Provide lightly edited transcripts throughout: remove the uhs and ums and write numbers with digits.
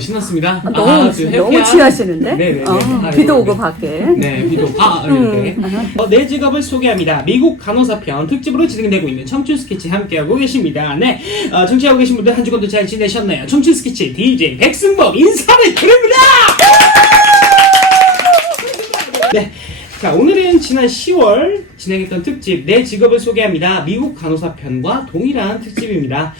신났습니다. 너무 취하시는데? 네네. 비도 오고 밖에. 네, 비도. 이렇게. 내 직업을 소개합니다. 미국 간호사 편 특집으로 진행되고 있는 청춘 스케치 함께하고 계십니다. 네, 청취하고 계신 분들 한 주간도 잘 지내셨나요? 청춘 스케치 DJ 백승범 인사를 드립니다. 네. 자, 오늘은 지난 10월 진행했던 특집 내 직업을 소개합니다. 미국 간호사 편과 동일한 특집입니다.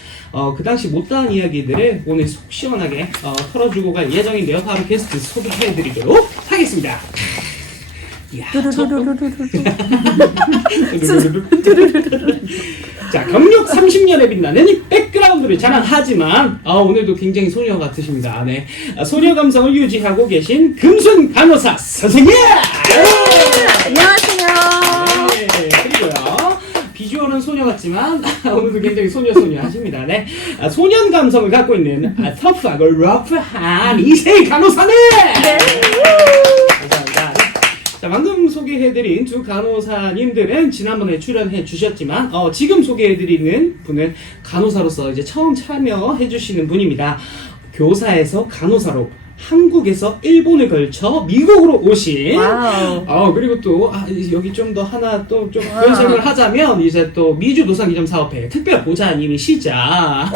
그 당시 못다한 이야기들을 오늘 속 시원하게 털어주고 갈 예정인데요. 바로 게스트 소개해드리도록 하겠습니다. 자, 경력 30년에 빛나는 백그라운드를 자랑하지만 오늘도 굉장히 소녀 같으십니다. 네, 소녀 감성을 유지하고 계신 금순 간호사 선생님! 안녕하세요. 네, 그리고요. 비주얼은 소녀 같지만 오늘도 굉장히 소녀 하십니다. 네, 소년 감성을 갖고 있는 터프하고 러프한 이세희 간호사님! 네. 감사합니다. 자, 방금 소개해드린 두 간호사님들은 지난번에 출연해 주셨지만 지금 소개해드리는 분은 간호사로서 이제 처음 참여해주시는 분입니다. 교사에서 간호사로 한국에서 일본을 걸쳐 미국으로 오신 그리고 또 여기 좀 더 하나 또 좀 변색을 하자면 이제 또 미주 노상기점 사업회 특별 보좌님이시자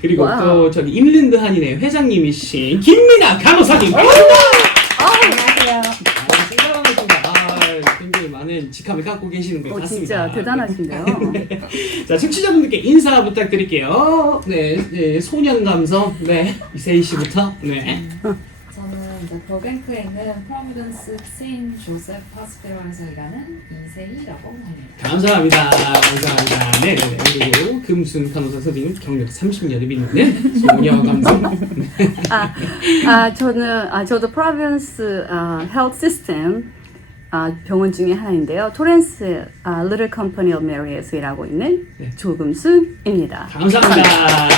그리고 또 저기 임랜드 한인회 회장님이신 김민아 간호사님. 안녕하세요. 굉장히 많은 직함을 갖고 계시는 것 같습니다. 진짜 대단하신데요. 네. 자, 청취자분들께 인사 부탁드릴게요. 네, 소년 감성, 네, 이세희 씨부터. 네. 저는 이제 버뱅크에 있는 프로비던스 세인 조셉 하스피럴에서 일하는 이세희라고 합니다. 감사합니다. 네. 그리고 금순 간호사 선생님 경력 30년을 믿는 소녀 감성. 저도 프로비던스 헬스 시스템 병원 중에 하나인데요. 토렌스 리틀 컴퍼니 오브 메리에서 일하고 있는 조금순입니다. 감사합니다.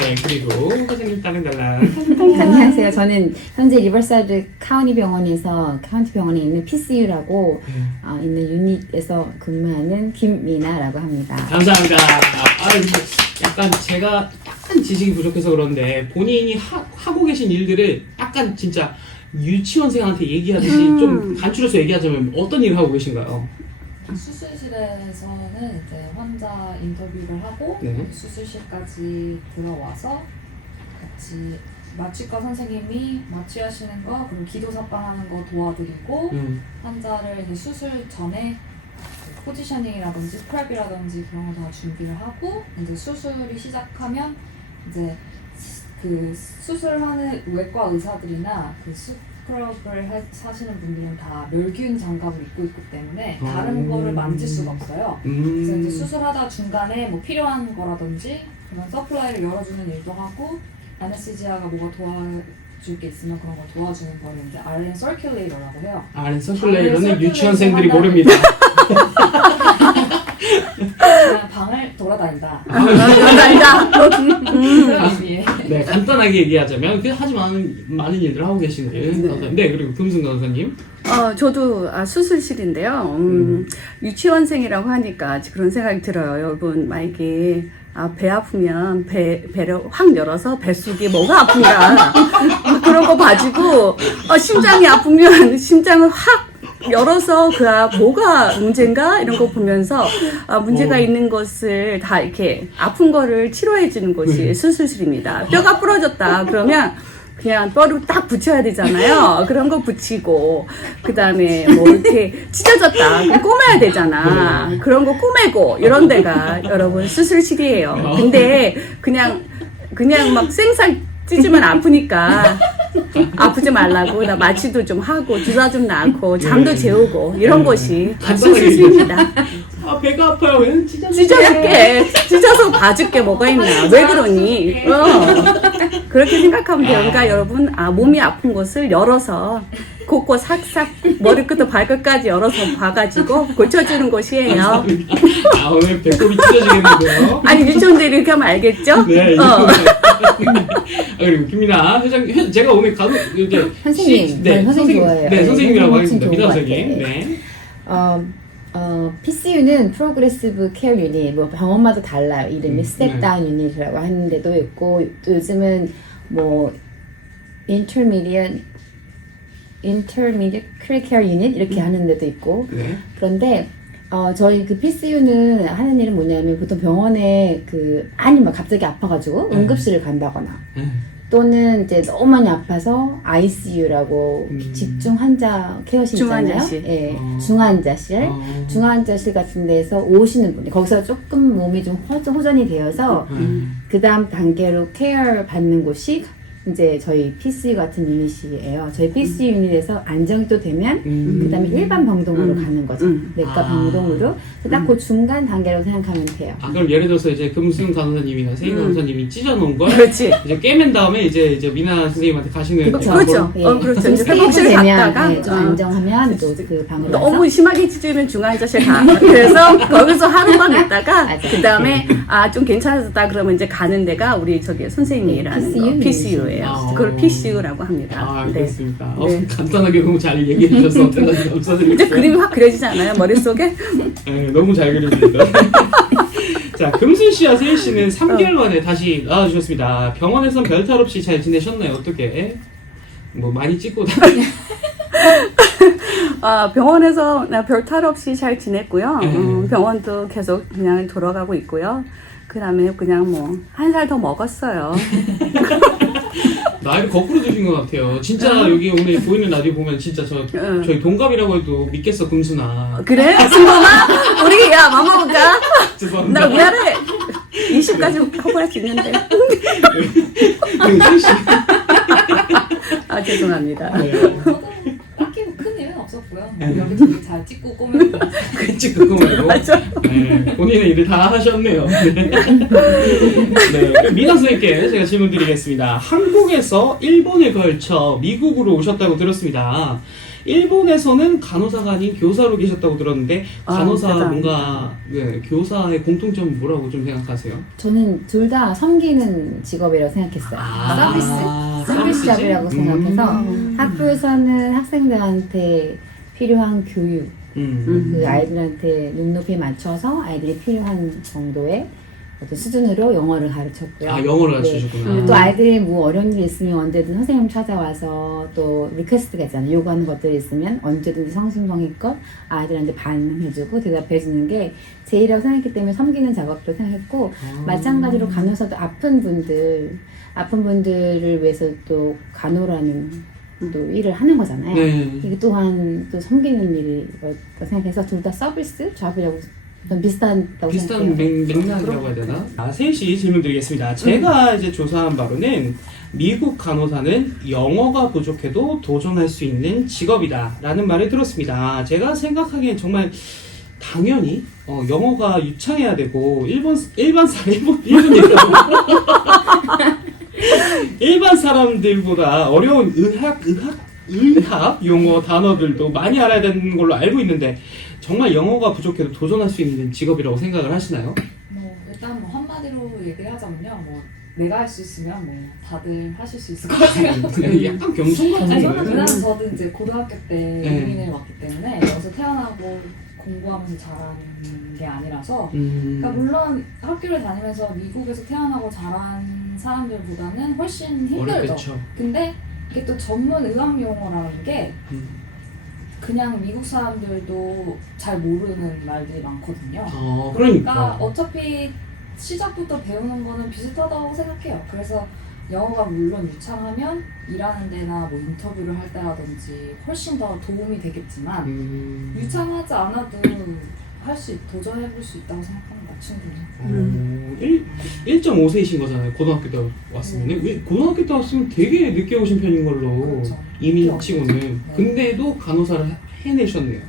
네, 그리고 선생님 딸랑딸랑. 안녕하세요. 저는 현재 리버사이드 카운티 병원에서 카운티 병원에 있는 PCU라고 있는 유닛에서 근무하는 김미나라고 합니다. 감사합니다. 약간 제가 약간 지식이 부족해서 그런데 본인이 하고 계신 일들을 약간 진짜 유치원생한테 얘기하듯이 좀 간추려서 얘기하자면 어떤 일을 하고 계신가요? 수술실에서는 이제 환자 인터뷰를 하고 수술실까지 들어와서 같이 마취과 선생님이 마취하시는 거 그리고 기도 삽방하는 거 도와드리고 환자를 이제 수술 전에 포지셔닝이라든지 프랩이라든지 그런 거 다 준비를 하고 이제 수술이 시작하면 이제 그 수술하는 외과 의사들이나 그 스크럽을 하시는 분들은 다 멸균 장갑을 입고 있기 때문에 다른 거를 만질 수가 없어요. 그래서 이제 수술하다 중간에 뭐 필요한 거라든지 그런 서플라이를 열어주는 일도 하고 아네시지아가 뭐가 도와줄 게 있으면 그런 거 도와주는 거를 이제 RN 서큘레이터라고 해요. RN 서큘레이터는 유치원생들이 모릅니다. 그냥 방을 돌아다닌다. 네, 간단하게 얘기하자면 하지만 많은 일들을 하고 계시는. 네, 그리고 금순 간호사님. 저도 수술실인데요. 유치원생이라고 하니까 그런 생각이 들어요. 여러분 만약에 배 아프면 배를 확 열어서 뱃속에 뭐가 아픈가 그런 거 봐주고 심장이 아프면 심장을 확 열어서 뭐가 문제인가 이런 거 보면서 문제가 있는 것을 다 이렇게 아픈 거를 치료해 주는 것이 수술실입니다. 뼈가 부러졌다 그러면 그냥 뼈를 딱 붙여야 되잖아요. 그런 거 붙이고 그 다음에 뭐 이렇게 찢어졌다 그럼 꼬매야 되잖아. 그런 거 꼬매고 이런 데가 여러분 수술실이에요. 근데 그냥 막 생살 찢으면 아프니까 아프지 말라고 나 마취도 좀 하고 주사 좀 놔고 잠도 재우고 이런 것이 수술실입니다. 배가 아파요. 왜 찢어줄게. 찢어서 봐줄게 뭐가 있나. 왜 그러니? 그렇게 생각하면 돼요. 그러니까 여러분 몸이 아픈 곳을 열어서 곳곳 삭삭 머리끝부터 발끝까지 열어서 봐가지고 고쳐주는 곳이에요. 오늘 배꼽이 찢어지겠는데요. 아니 유치원들이 이렇게 하면 알겠죠? 네. 그리고 김민아 회장, 제가 오늘 선생님, 선생님 좋아해요. 네, 선생님이라고 네, 하겠습니다. 좋은 민아 것 선생님. 같아요. 네. PCU는 프로그레시브 케어 유닛, 뭐 병원마다 달라요. 이름이 스텝 네. 다운 유닛이라고 하는 데도 있고, 또 요즘은 뭐 intermediate care unit 이렇게 하는 데도 있고. 네. 그런데 저희 그 PCU는 하는 일은 뭐냐면 보통 병원에 아니면 갑자기 아파가지고 응급실을 간다거나 또는 이제 너무 많이 아파서 ICU라고 집중 환자 케어실 있잖아요. 중환자실. 예, 중환자실. 중환자실 같은 데서 오시는 분이 거기서 조금 몸이 좀 호전이 되어서 그 다음 단계로 케어 받는 곳이 이제 저희 PCU 같은 유닛이에요. 저희 PCU 유닛에서 안정도 되면 그 다음에 일반 병동으로 가는 거죠. 내과 병동으로. 딱 그 중간 단계로 생각하면 돼요. 아, 그럼 예를 들어서 이제 금수영 간호사님이나 세인 간호사님이 찢어놓은 걸 그렇지. 이제 꿰맨 다음에 이제 미나 선생님한테 가시는 그렇죠. 방법으로. 예. 그렇죠. 이제 스테이블 회복실 되면, 갔다가 예, 좀 안정하면 또 그 방으로 너무 가서 심하게 찢으면 중환자실 가. 그래서 거기서 하루만 있다가 맞아요. 그 다음에 좀 괜찮아졌다 그러면 이제 가는 데가 우리 저기 선생님이 일하는 PCU? PCU예요. 아. 그걸 PCU라고 합니다. 아, 네. 그렇습니다. 네. 간단하게 너무 잘 얘기해 주셔서 대단히 감사드립니다. 이제 그림이 확 그려지지 않아요? 머릿속에? 네, 너무 잘 그립니다. 자, 금순 씨와 세인 씨는 3개월 만에 다시 나와주셨습니다. 병원에선 별탈 없이 잘 지내셨나요? 어떻게? 뭐 많이 찍고 병원에서 나 별 탈 없이 잘 지냈고요. 네. 병원도 계속 그냥 돌아가고 있고요. 그 다음에 그냥 뭐 한 살 더 먹었어요. 나이를 거꾸로 드신 것 같아요. 진짜 여기 오늘 보이는 라디오 보면 진짜 저희 동갑이라고 해도 믿겠어, 금순아. 그래? 승범아? 우리 야 맘먹을까? 죄송합니다. 나 위아래 20까지 커버할 수 있는데. 세인 씨. 죄송합니다. 네. 저도 딱히 큰 일은 없었고요. 여기저기 잘 찍고 꾸미고 그치, 그거 말고. 맞아. 네, 본인의 일을 다 하셨네요. 네. 그럼 미나 선생님께 제가 질문 드리겠습니다. 한국에서 일본에 걸쳐 미국으로 오셨다고 들었습니다. 일본에서는 간호사가 아닌 교사로 계셨다고 들었는데 간호사 뭔가 교사의 공통점은 뭐라고 좀 생각하세요? 저는 둘 다 섬기는 직업이라고 생각했어요. 서비스 잡이라고 생각해서 학교에서는 학생들한테 필요한 교육, 그 아이들한테 눈높이에 맞춰서 아이들이 필요한 정도의 어떤 수준으로 영어를 가르쳤고요. 아, 영어를 가르치셨구나. 또 아이들이 뭐 어려운 일이 있으면 언제든 선생님 찾아와서 또 리퀘스트가 있잖아요. 요구하는 것들이 있으면 언제든지 성심성의껏 아이들한테 반응해주고 대답해주는 게 제 일이라고 생각했기 때문에 섬기는 작업도 생각했고 마찬가지로 간호사도 아픈 분들을 위해서 또 간호라는 또 일을 하는 거잖아요. 네. 이게 또한 또 섬기는 일이라고 생각해서 둘 다 서비스 잡이라고 비슷하다고 비슷한 생각해요. 맥락이라고 해야 되나? 세인 씨 질문 드리겠습니다. 제가 이제 조사한 바로는 미국 간호사는 영어가 부족해도 도전할 수 있는 직업이다라는 말을 들었습니다. 제가 생각하기엔 정말 당연히 영어가 유창해야 되고 일반 사람들보다 어려운 의학 용어 단어들도 많이 알아야 되는 걸로 알고 있는데 정말 영어가 부족해도 도전할 수 있는 직업이라고 생각을 하시나요? 뭐 일단 뭐 한마디로 얘기를 하자면요. 뭐 내가 할 수 있으면 뭐 다들 하실 수 있을 것 같아요. 약간 겸손 같은 아니, 거예요. 왜냐면 저도 이제 고등학교 때 네. 이민을 왔기 때문에 여기서 태어나고 공부하면서 자란 게 아니라서 그러니까 물론 학교를 다니면서 미국에서 태어나고 자란 사람들보다는 훨씬 힘들죠. 어렵겠죠. 근데 이게 또 전문 의학 용어라는 게 그냥 미국 사람들도 잘 모르는 말들이 많거든요. 그러니까 어차피 시작부터 배우는 거는 비슷하다고 생각해요. 그래서 영어가 물론 유창하면 일하는 데나 뭐 인터뷰를 할 때라든지 훨씬 더 도움이 되겠지만 유창하지 않아도 도전해볼 수 있다고 생각합니다. 충분히. 1.5세이신 거잖아요. 고등학교 때 왔으면. 왜 고등학교 때 왔으면 되게 늦게 오신 편인 걸로 그렇죠. 이민 치고는. 네. 근데도 간호사를 해내셨네요.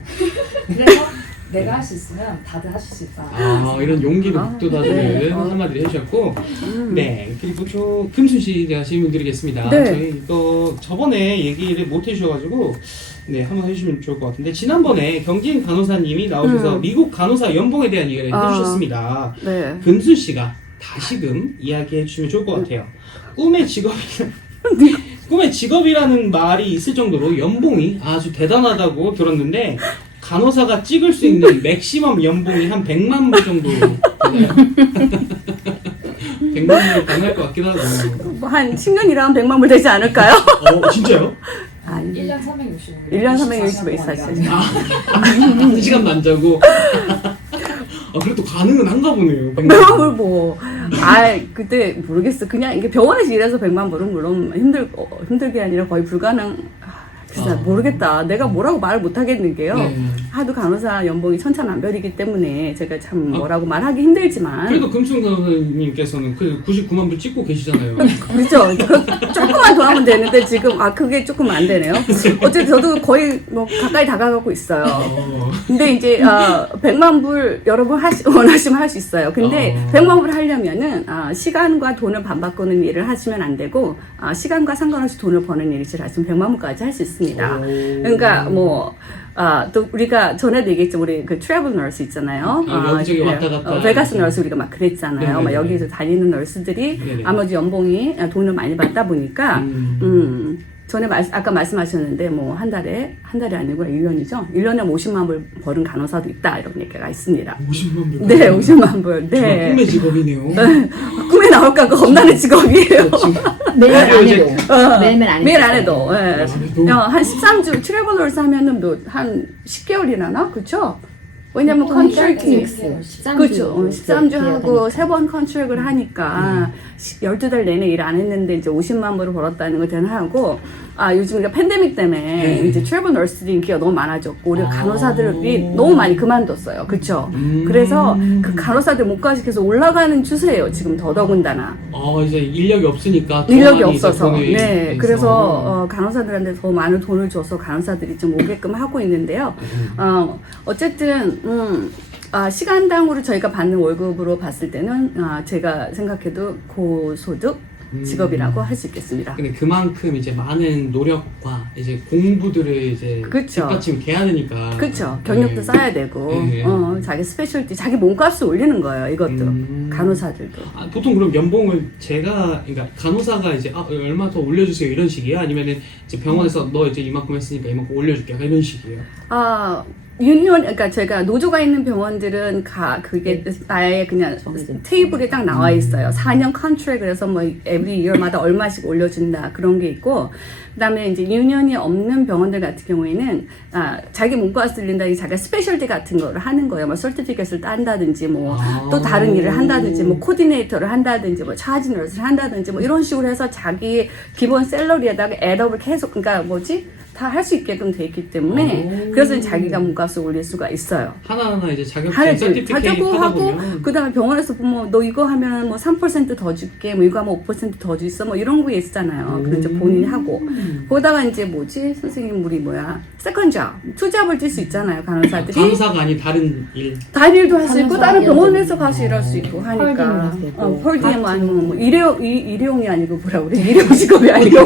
그래서 내가 할 수 있으면 다들 하실 수 있다. 이런 용기를 북돋아주는 네. 한마디를 해주셨고, 네. 그리고 금순 씨 제가 질문 드리겠습니다. 네. 저희 저번에 얘기를 못 해주셔가지고, 네, 한번 해주시면 좋을 것 같은데, 지난번에 경진 간호사님이 나오셔서 미국 간호사 연봉에 대한 얘기를 해주셨습니다. 네. 금순 씨가 다시금 이야기해 주시면 좋을 것 같아요. 꿈의 직업이라는 말이 있을 정도로 연봉이 아주 대단하다고 들었는데, 간호사가 찍을 수 있는 맥시멈 연봉이 한 100만 불 정도 되나요? 100만 불 가능할 것 같기도 하고. 뭐한 10년 일하면 100만 불 되지 않을까요? 진짜요? 아니. 1년 365일. 1년 365일 있었어요. 한 시간도 안 자고. 그래도 가능은 한가 보네요. 100만 불 뭐. 그때 모르겠어. 그냥 이게 병원에서 일해서 100만 불은 물론 힘들게 아니라 거의 불가능. 글쎄, 모르겠다. 내가 뭐라고 말을 못 하겠는 게요. 네. 하도 간호사 연봉이 천차만별이기 때문에 제가 참 뭐라고 말하기 힘들지만. 그래도 금순 간호사님께서는 그 99만 불 찍고 계시잖아요. 그렇죠. 조금만 더 하면 되는데 지금 그게 조금 안 되네요. 어쨌든 저도 거의 뭐 가까이 다가가고 있어요. 근데 이제 100만 불 여러분 원하시면 할 수 있어요. 근데 100만 불 하려면은 시간과 돈을 반바꾸는 일을 하시면 안 되고 시간과 상관없이 돈을 버는 일을 하시면 100만 불까지 할 수 있습니다. 그러니까 뭐 또 우리가 전에도 얘기했죠. 우리 그 트래블 너스 있잖아요. 여기저기 왔다 갔다. 베가스 너스 우리가 막 그랬잖아요. 네네네. 막 여기서 다니는 너스들이 네네. 아무래도 연봉이 돈을 많이 받다 보니까 전에 아까 말씀하셨는데 뭐 한 달에 아니고 1년이죠. 1년에 50만 불 버는 간호사도 있다 이런 얘기가 있습니다. 50만 불? 네, 50만 불. 네. 꿈의 직업이네요. 꿈에 나올까 겁나는 직업이에요. 매일 안 해도. 매일매일 안 해도. 매일 안 해도. 예. 해도. 한 13주 트래블러스 하면은 뭐 한 10개월이나 그쵸? 왜냐면 컨트랙팅 13주. 그렇죠. 13주 하고 3번 컨트랙을 하니까 12달 내내 일 안 했는데 이제 50만 불을 벌었다는 거 대단하고 요즘 우리가 팬데믹 때문에 이제 트래블 너스들이 인기가 너무 많아졌고 우리 간호사들이 너무 많이 그만뒀어요. 그렇죠? 그래서 그 간호사들 목까지 계속 올라가는 추세예요. 지금 더더군다나. 이제 인력이 없으니까. 인력이 더 많이 이제 없어서. 돈을 네. 내서. 그래서 간호사들한테 더 많은 돈을 줘서 간호사들이 좀 오게끔 하고 있는데요. 어쨌든 시간당으로 저희가 받는 월급으로 봤을 때는 제가 생각해도 고소득 직업이라고 할 수 있겠습니다. 근데 그만큼 이제 많은 노력과 이제 공부들을 이제 그쵸. 뒷받침해야 되니까. 그렇죠. 경력도 네. 쌓아야 되고 네. 자기 스페셜티, 자기 몸값을 올리는 거예요. 이것도 간호사들도. 보통 그럼 연봉을 그러니까 간호사가 이제 얼마 더 올려주세요 이런 식이에요? 아니면은 이제 병원에서 너 이제 이만큼 했으니까 이만큼 올려줄게 이런 식이에요? 유니온, 그러니까 제가 노조가 있는 병원들은 그게 아예 그냥 테이블에 딱 나와 있어요. 4년 컨트랙을 해서 뭐 every year마다 얼마씩 올려준다 그런 게 있고, 그다음에 이제 유니온이 없는 병원들 같은 경우에는 자기 몸값을 올린다, 자기가 스페셜티 같은 거를 하는 거예요. 뭐 서티피켓을 딴다든지, 뭐 또 다른 일을 한다든지, 뭐 코디네이터를 한다든지, 뭐 차지 너스를 한다든지, 뭐 이런 식으로 해서 자기 기본 샐러리에다가 애업을 계속, 그러니까 다 할 수 있게끔 돼 있기 때문에 그래서 자기가 몸값을 올릴 수가 있어요. 하나하나 이제 자격증 하지. 서티피케이트 자격고 하다 하고 보면 그다음에 병원에서 보면 너 이거 하면 뭐 3%더 줄게, 뭐 이거 하면 5%더 주 있어, 뭐 이런 거 있잖아요. 그래서 이제 본인이 하고 거기다가 이제 선생님 우리 세컨 잡, 투잡을 뛸 수 있잖아요. 간호사들이 간호사가 아닌 다른 일. 다른 일도 할 수 있고 간호사 다른 일도 병원에서 가서 일할 수 있고 하니까 펄디엠 아니면 뭐 일용이 아니고 뭐라 그래, 일용 직업이 아니고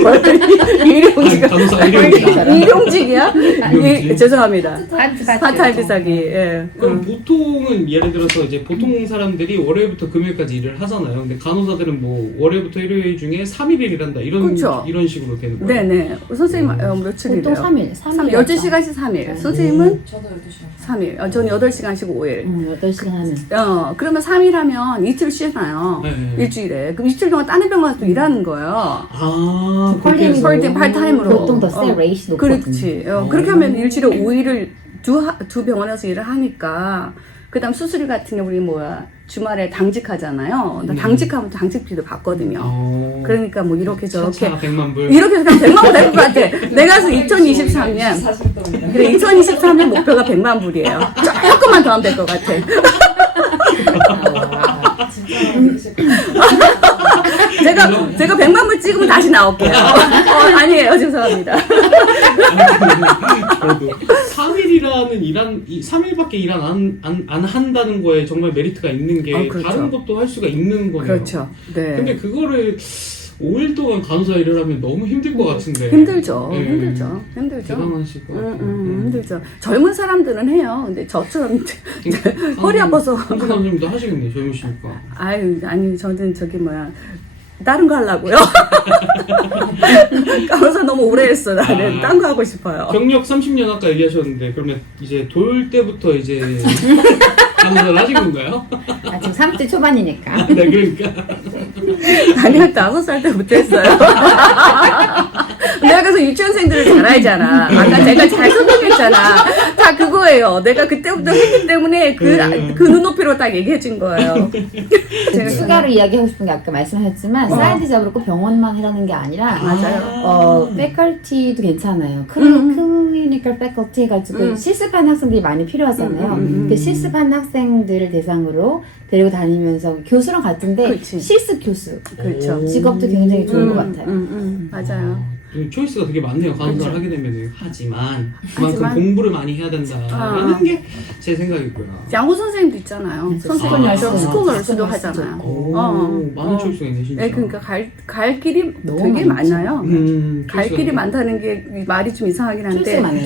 일용 직업, 간호사 일용직이야. 일용직이야? 일용직. 죄송합니다. 파트. 파타임 비싸기. 예. 그럼 보통은 예를 들어서 이제 보통 사람들이 월요일부터 금요일까지 일을 하잖아요. 근데 간호사들은 뭐 월요일부터 일요일 중에 3일 일한다 이런 식으로 되는 거예요. 네네. 선생님 며칠이래요? 보통 3일. 12시간씩 3일. 선생님은 저도 12시간. 3일. 저는 8시간씩 5일. 8시간 하면. 그러면 3일 하면 이틀 쉬나요? 네. 일주일에. 그럼 이틀 동안 다른 병원 가서 또 일하는 거예요. 그렇게 해서. 펄딩 파트타임으로. 보통 더 세 레이시 높거든요. 그렇지. 그렇게 하면 일주일에 5일을 두 병원에서 일을 하니까. 그 다음 수술이 같은 게 우리 주말에 당직하잖아요. 당직하면 당직비도 받거든요. 그러니까 뭐 이렇게 저렇게. 100만 불. 이렇게 해서 그냥 100만 불 될 것 같아. 내가 그래서 2023년. 40도입니다. 그래, 2023년 목표가 100만 불이에요. 조금만 더 하면 될 것 같아. 제가 100만 불 찍으면 다시 나올게요. 아니에요. 죄송합니다. 그래도 3일이라는 3일밖에 일 안 한다는 거에 정말 메리트가 있는 게 그렇죠. 다른 것도 할 수가 있는 거네요. 그렇죠. 네. 근데 그거를 5일 동안 간호사 일을 하면 너무 힘들 것 같은데. 힘들죠. 네. 힘들죠. 대단하실 것 같아요. 힘들죠. 젊은 사람들은 해요. 근데 저처럼 허리 아파서. 간호사님도 하시겠네요. 젊으시니까. 아니, 저는 다른 거 하려고요. 간호사 너무 오래 했어. 나는 딴 거 하고 싶어요. 경력 30년 아까 얘기하셨는데 그러면 이제 돌 때부터 이제 간호사를 하신 건가요? 아, 지금 30대 초반이니까. 네, 그러니까. 아니, 한 5살 때부터 했어요. 내가 그래서 유치원생들을 잘 알잖아. 아까 제가 잘 설명했잖아. 다 그거예요. 내가 그때부터 했기 때문에 그 눈높이로 딱 얘기해 준 거예요. 제가 추가로 이야기하고 싶은 게 아까 말씀하셨지만 사이드 잡으로 꼭 병원만 하라는 게 아니라 맞아요. 패컬티도 괜찮아요. 클리니컬 패컬티 해가지고 실습하는 학생들이 많이 필요하잖아요. 그 실습하는 학생들을 대상으로 데리고 다니면서 교수랑 같은데 그렇지. 실습 교수 그렇죠. 직업도 굉장히 좋은 것 같아요. 맞아요. 초이스가 되게 많네요. 간호사를 하게 되면 하지만 그만큼 하지만- 공부를 많이 해야 된다라는 게 제 생각이고요. 양호 선생님도 있잖아요. 선생님 널스. 스쿨 널스도 스쿨 하잖아요. 오, 많은 초이스가 있네 진짜. 네, 그러니까 갈 길이 너무 되게 많죠. 많아요. 갈 초이스가 길이 많다는 게 말이 좀 이상하긴 한데 실수 많아요.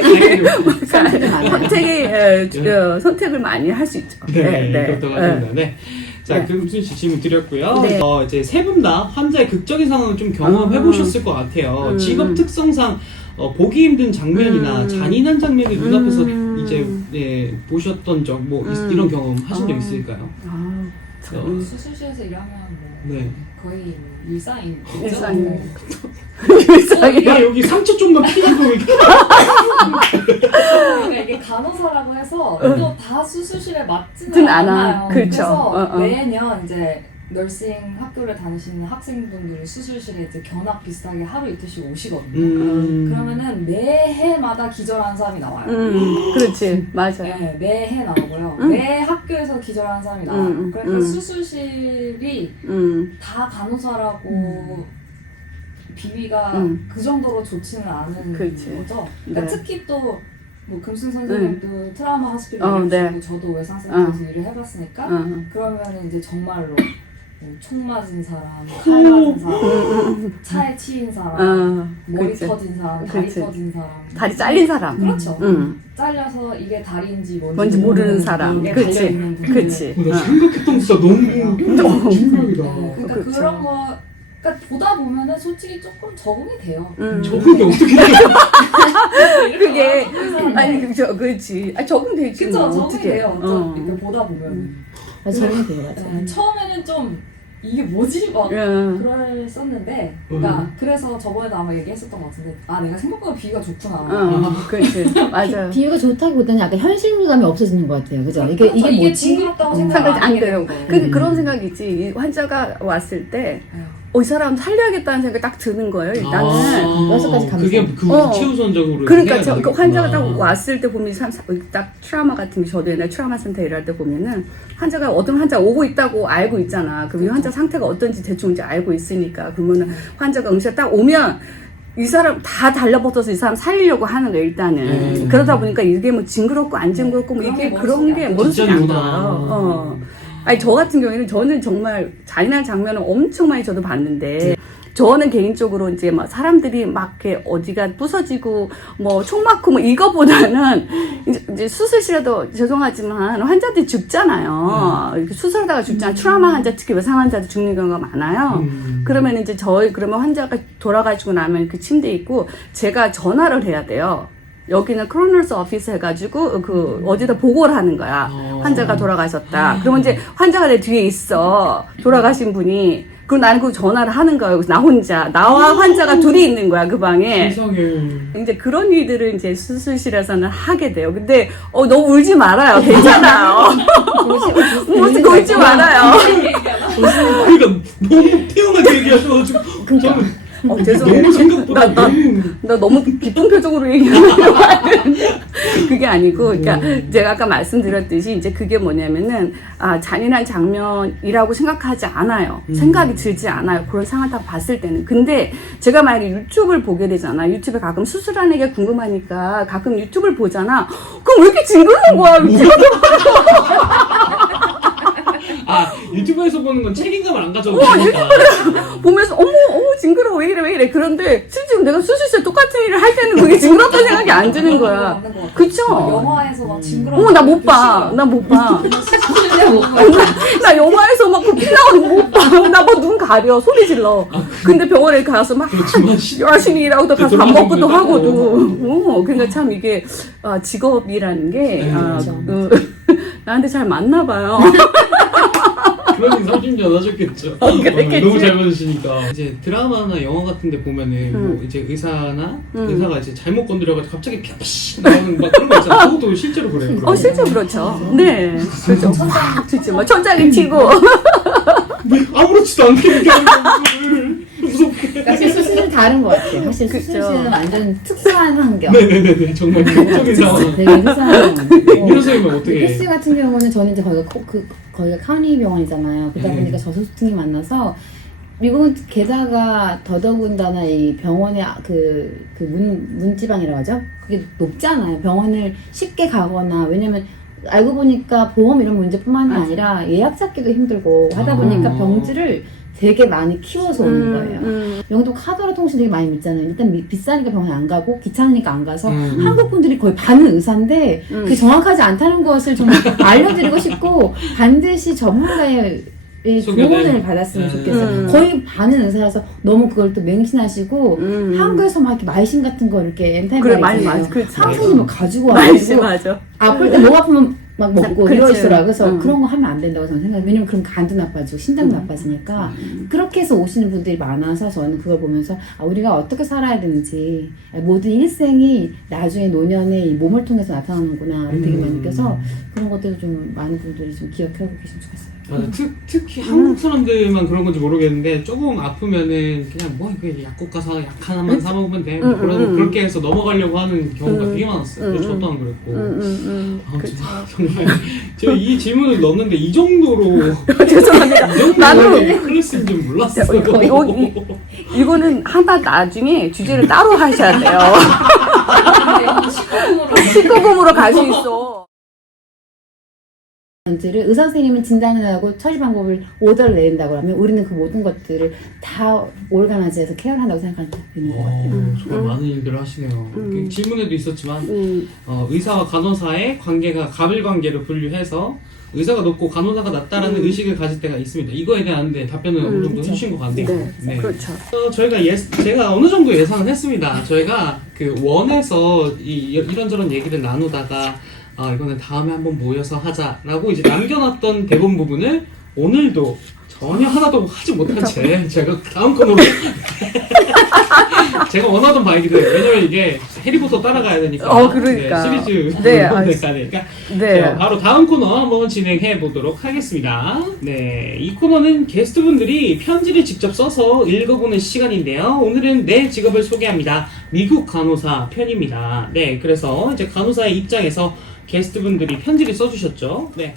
그러니까 많아요. 선택을 많이 할 수 있죠. 네, 그렇다고 합니다. 네. 자, 네. 그럼 순씨 질문 드렸고요. 네. 이제 세 분 다 환자의 극적인 상황을 좀 경험해 보셨을 것 같아요. 직업 특성상 보기 힘든 장면이나 잔인한 장면이 눈앞에서 이제 보셨던 적, 뭐 이런 경험 하신 적 있을까요? 수술실에서 일하면 뭐 네. 거의 뭐 일상인 일상이에요. 야, 여기 상처 좀만 피나고 이렇게. 그러니까 이게 간호사라고 해서 또 다 수술실에 맞지는 않아. 않아요. 그렇죠. 그래서 매년 이제 널싱 학교를 다니시는 학생분들이 수술실에 이제 견학 비슷하게 하루 이틀씩 오시거든요. 그러면은 매해마다 기절하는 사람이 나와요. 그렇지, 맞아요. 네, 매해 나오고요. 매 학교에서 기절하는 사람이 나와요. 그러니까 수술실이 다 간호사라고 비위가 그 정도로 좋지는 않은 그렇지. 거죠. 그러니까 네. 특히 또 뭐 금순 선생님도 트라우마 호스피탈 일하시고 네. 저도 외상센터에서 일을 해봤으니까 그러면 이제 정말로 뭐총 맞은 사람, 칼 맞은 사람, 차에 치인 사람, 머리 그치. 터진 사람, 다리 그치. 터진 사람, 다리 잘린 사람. 그렇죠. 응. 잘려서 이게 다리인지 뭔지 모르는 사람. 이게 그치. 달려있는 분들. 그치. 나 생각했던 진짜 너무 충격이다. 네, 그러니까 그렇죠. 그런 거, 그러니까 보다 보면은 솔직히 조금 적응이 돼요. 적응이 어떻게 돼요? 그게 이렇게 아니 그렇지. 적응되지. 그쵸, 뭐, 적응이 어떡해. 돼요. 이렇게 보다 보면. 재밌는 맞아. 처음에는 좀 이게 뭐지? 막 그랬었는데, 그러니까 그래서 저번에도 아마 얘기했었던 것 같은데, 아 내가 생각보다 비위가 좋구나. 그렇지. 맞아요. 비유가 좋다기보다는 약간 현실감이 없어지는 것 같아요. 그죠? 이게 그렇죠. 이게 뭐지? 징그럽다고 생각이 생각 안 돼요. 그런 생각이지. 이 환자가 왔을 때, 이 사람 살려야겠다는 생각이 딱 드는 거예요, 일단은. 여기서까지 감사. 그게 그 최우선적으로. 그러니까 생각이 그 환자가 나겠구나. 딱 왔을 때 보면 딱 트라우마 같은 게 저도 옛날 트라우마 센터 일할 때 보면은 환자가 어떤 환자가 오고 있다고 알고 있잖아. 그럼 이 환자 상태가 어떤지 대충 이제 알고 있으니까. 그러면은 환자가 응시가 딱 오면 이 사람 다 달라붙어서 이 사람 살리려고 하는 거예요, 일단은. 그러다 보니까 이게 뭐 징그럽고 안 징그럽고 뭐 이게 그런 게 머릿속에 안 들어요. 아니, 저 같은 경우에는 저는 정말 잔인한 장면을 엄청 많이 저도 봤는데, 저는 개인적으로 이제 막 사람들이 막 이렇게 어디가 부서지고 뭐 총 맞고 뭐 이거보다는 이제 수술실에도 죄송하지만 환자들이 죽잖아요. 이렇게 수술하다가 죽잖아요. 트라우마 환자 특히 외상 환자들 죽는 경우가 많아요. 그러면 이제 그러면 환자가 돌아가시고 나면 그 침대에 있고 제가 전화를 해야 돼요. 여기는 크로너스 오피스 해가지고 어디다 보고를 하는 거야. 환자가 돌아가셨다. 그러면 이제 환자가 내 뒤에 있어. 돌아가신 분이. 그럼 나는 그 전화를 하는 거예요. 그래서 나 혼자. 나와 환자가 둘이 있는 거야, 그 방에. 세상에. 이제 그런 일들을 이제 수술실에서는 하게 돼요. 근데, 너무 울지 말아요. 괜찮아요. 울지 말아요. 그러니까 너무 태연하게 얘기하셔가지고 저는 죄송해요. 너무 생각보다 나 너무 기쁜 표정으로 얘기하려고 하는데 그게 아니고, 그러니까 제가 아까 말씀드렸듯이 이제 그게 뭐냐면은 잔인한 장면이라고 생각하지 않아요. 생각이 들지 않아요. 그런 상황을 딱 봤을 때는. 근데 제가 만약에 유튜브를 보게 되잖아. 유튜브에 가끔 수술하는 게 궁금하니까 가끔 유튜브를 보잖아. 그럼 왜 이렇게 징그러운 거야? 유튜브에서 보는 건 책임감을 안 가져오고 그러니까. 보면서 어머 징그러워 왜 이래 그런데 실제로 내가 수술실에 똑같은 일을 할 때는 그게 징그럽다는 생각이 안 드는 거야. 맞는 것 같아요. 그쵸? 영화에서 막 징그러운 어머, 나 못 봐. 나 못 봐. 나 영화에서 막 피 나오는 거 못 봐. 나 뭐 눈 가려. 소리 질러. 근데 병원에 가서 막 그렇지만 열심히 일하고 또 가서 밥 돌아가신 먹고도 분들 하고도. 그러니까 참 이게 직업이라는 게 나한테 잘 맞나 봐요. 그런 30년 하셨겠죠. 그랬겠지. 너무 잘 받으시니까. 이제 드라마나 영화 같은 데 보면은 뭐 이제 의사나 의사가 이제 잘못 건드려가지고 갑자기 피 나오는 막 그런 거 있잖아요. 그것도 실제로 그래요. 그러면. 실제 그렇죠. 네. 그렇죠. 팍 튀지 뭐 천장에 튀고. 왜 아무렇지도 않게 이렇게 하는 거를 무섭게. 사실 수술은 다른 것 같아요. 사실 그쵸. 수술실은 완전 특수한 환경. 네네네네. 정말 극적인 상황. 되게 특수한 이런 선생님은 어떻게? 패스 같은 경우는 저는 이제 거기가 카우니 병원이잖아요. 그러다 네. 보니까 저소득층이 만나서 미국은 게다가 더더군다나 이 병원의 문지방이라고 하죠. 그게 높잖아요. 병원을 쉽게 가거나 왜냐면 알고 보니까 보험 이런 문제뿐만이 아니라 예약 잡기도 힘들고 하다 보니까 병들을 되게 많이 키워서 오는 거예요. 영도 카드로 통신 되게 많이 믿잖아요. 일단 비싸니까 병원에 안 가고 귀찮으니까 안 가서 한국 분들이 거의 반은 의사인데 그게 정확하지 않다는 것을 좀 알려드리고 싶고 반드시 전문가의 조언을 받았으면 좋겠어요. 거의 반은 의사라서 너무 그걸 또 맹신하시고 한국에서 막 이렇게 마이신 같은 거 이렇게 엔타이브 그래, 많이 그렇지. 항생제 막 가지고 맞아, 와가지고 맞아. 아플 때 목 아프면 막 먹고 그렇지. 이러시더라고요. 그래서 그런 거 하면 안 된다고 저는 생각해요. 왜냐면 그럼 간도 나빠지고 심장도 나빠지니까 그렇게 해서 오시는 분들이 많아서 저는 그걸 보면서 우리가 어떻게 살아야 되는지 모든 일생이 나중에 노년에 이 몸을 통해서 나타나는구나 되게 많이 느껴서 그런 것들을 좀 많은 분들이 좀 기억하고 계시면 좋겠어요. 맞아. 특히 한국 사람들만 그런 건지 모르겠는데 조금 아프면은 그냥 뭐 이거 약국 가서 약 하나만 사 먹으면 돼. 그렇게 해서 넘어가려고 하는 경우가 되게 많았어요. 저 또한 그랬고. 정말 제가 이 질문을 넣었는데 이 정도로 죄송합니다. 이 정도로 나는 클래스인 줄 몰랐어요. 이거는 하나 나중에 주제를 따로 하셔야 돼요. 19금으로 갈 수 있어. 를 의사 선생님은 진단을 하고 처리 방법을 오더를 내린다고 하면 우리는 그 모든 것들을 다 올가나이즈해서 케어를 한다고 생각하는 것 같아요. 정말 많은 일들을 하시네요. 그 질문에도 있었지만 의사와 간호사의 관계가 가불관계로 분류해서 의사가 높고 간호사가 낮다라는 의식을 가질 때가 있습니다. 이거에 대한 답변은 어느 정도 해주신 것 같네요. 네, 그렇죠. 제가 어느 정도 예상을 했습니다. 저희가 그 원에서 이런저런 얘기를 나누다가 이거는 다음에 한번 모여서 하자라고 이제 남겨놨던 대본 부분을 오늘도 전혀 하나도 하지 못한 채 제가 다음 코너로 제가 원하던 바이기도 해요. 왜냐면 이게 해리포터 따라가야 되니까. 그러니까. 네, 시리즈 가야 되니까. 네. 자, 바로 다음 코너 한번 진행해 보도록 하겠습니다. 네, 이 코너는 게스트분들이 편지를 직접 써서 읽어보는 시간인데요. 오늘은 내 직업을 소개합니다. 미국 간호사 편입니다. 네, 그래서 이제 간호사의 입장에서 게스트분들이 편지를 써주셨죠. 네.